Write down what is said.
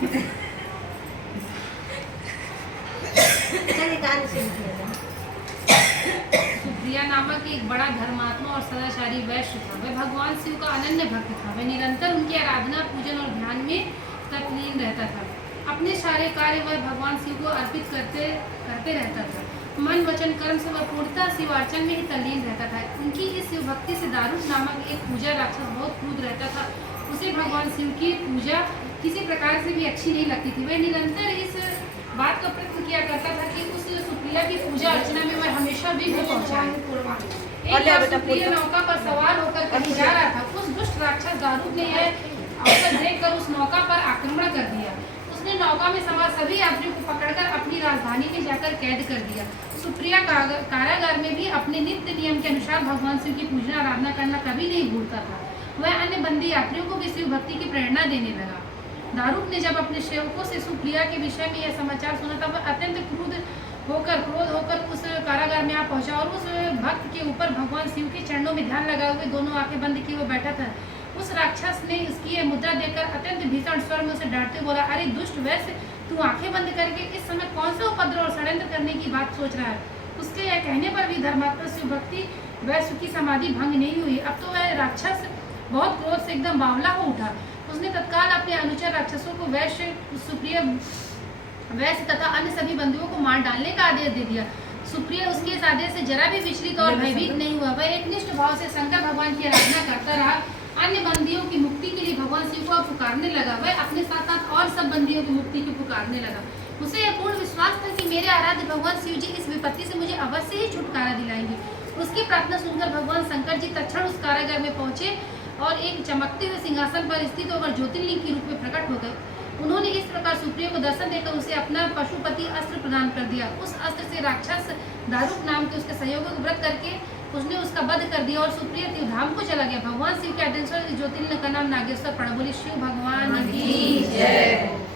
सुप्रिया नामक एक बड़ा धर्मात्मा और सदाचारी वैश्य था। वह भगवान शिव का अनन्य भक्त था। वह निरंतर उनकी आराधना, पूजन और ध्यान में तल्लीन रहता था। अपने सारे कार्य वह भगवान शिव को अर्पित करते रहता था। मन, वचन, कर्म से वह पूर्णतः शिव अर्चन में ही तल्लीन रहता था। उनकी इस शिव भक्ति से दारुक नामक एक पूजा राक्षस बहुत क्रोध रहता था। उसे भगवान शिव की पूजा किसी प्रकार से भी अच्छी नहीं लगती थी। वह निरंतर इस बात का प्रयत्न किया करता था कि उस सुप्रिया की पूजा अर्चना में वह हमेशा विघ्न पहुंचाए। एक बार सुप्रिया नौका पर सवार होकर कहीं जा रहा था। उस दुष्ट राक्षस दारुक ने यह अवसर देखकर उस नौका पर आक्रमण कर दिया। उसने नौका में सवार सभी यात्रियों को पकड़कर अपनी राजधानी में जाकर कैद कर दिया। सुप्रिया कारागार में भी अपने नित्य नियम के अनुसार भगवान शिव की पूजा आराधना करना कभी नहीं भूलता था। वह अन्य बंदी यात्रियों को भी शिव भक्ति की प्रेरणा देने लगा। दारुक ने जब अपने सेवकों से सुप्रिया के विषय में यह समाचार सुना तब वह अत्यंत क्रोध होकर उस कारागार में आ पहुंचा और उस भक्त के ऊपर भगवान शिव के चरणों में ध्यान लगाए हुए दोनों आंखें बंद किए हुए बैठा था। उस राक्षस ने उसकी यह मुद्रा देखकर अत्यंत भीषण स्वर में उसे डांटते बोला, अरे दुष्ट वैश्य, तू आंखें बंद करके इस समय कौन सा उपद्रव और षड्यंत्र करने की बात सोच रहा है। उसके यह कहने पर भी धर्मात्मा शिव भक्ति वैश्य की समाधि भंग नहीं हुई। अब तो वह राक्षस बहुत क्रोध से एकदम बावला हो उठा। उसने तत्काल अपने अनुचर राक्षसों को सुप्रिया वैश्य तथा अन्य सभी बंदियों को मार डालने का आदेश दे दिया। सुप्रिया उसके इस आदेश से जरा भी विचलित और भयभीत नहीं हुआ। वह एकनिष्ठ भाव से शंकर भगवान की आराधना करता रहा। अन्य बंदियों की मुक्ति के लिए भगवान शिव को पुकारने लगा। वह अपने साथ साथ और सब बंदियों की मुक्ति की पुकारने लगा। उसे यह पूर्ण विश्वास था कि मेरे आराध्य भगवान शिव जी इस विपत्ति से मुझे अवश्य ही छुटकारा दिलाएंगे। उसकी प्रार्थना सुनकर भगवान शंकर जी तत्क्षण उस कारागार में पहुंचे और एक चमकते हुए सिंहासन पर स्थित होकर ज्योतिर्लिंग के रूप में प्रकट हो गए। उन्होंने इस प्रकार सुप्रिया को दर्शन देकर उसे अपना पशुपति अस्त्र प्रदान कर दिया। उस अस्त्र से राक्षस दारुक नाम के उसके सहयोगी को व्रत करके उसने उसका वध कर दिया और सुप्रिया तीर्थधाम को चला गया। भगवान शिव के आदेश ज्योतिर्लिंग का नाम नागेश्वर पड़ा। बोली शिव भगवान की जय।